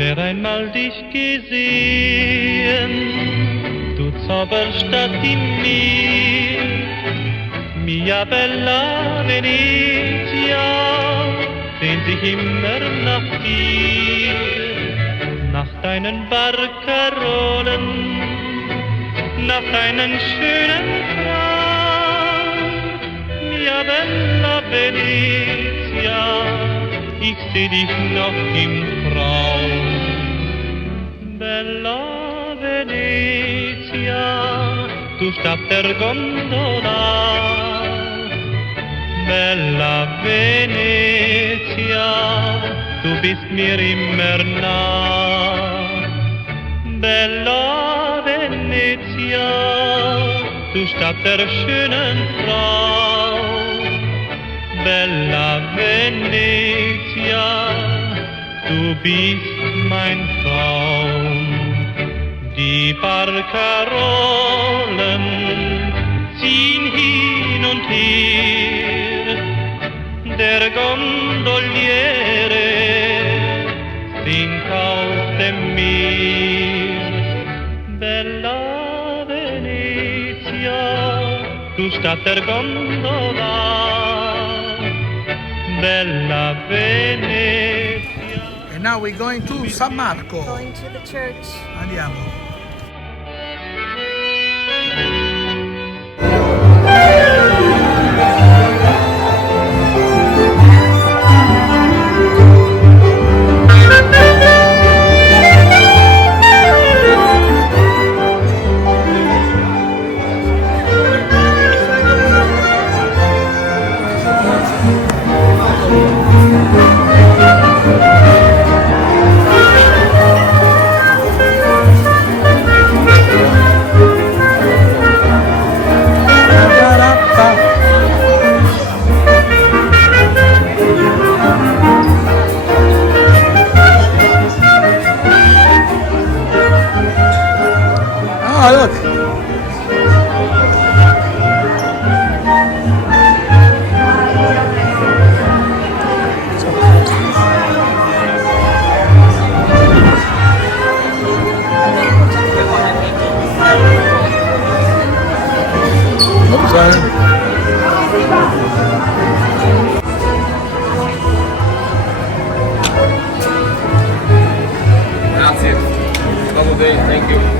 Wer einmal dich gesehen, du Zauberstadt in mir, mia bella Venezia, sehnt sich immer nach dir, nach deinen Barcarolen, nach deinen schönen Frauen, mia bella Venezia, ich seh dich noch im Traum. Bella Venezia, du Stadt der Gondola, bella Venezia, du bist mir immer nah. Bella Venezia, du Stadt der schönen Frau, bella Venezia, du bist mein Traum. Die Barcarolen ziehen hin und her, der Gondoliere singt aus dem Meer. Bella Venezia, du Stadt der Gondola, bella Venezia. And now we're going to San Marco. Going to the church. Andiamo. Oh, look. Grazie. Have a good day. Thank you.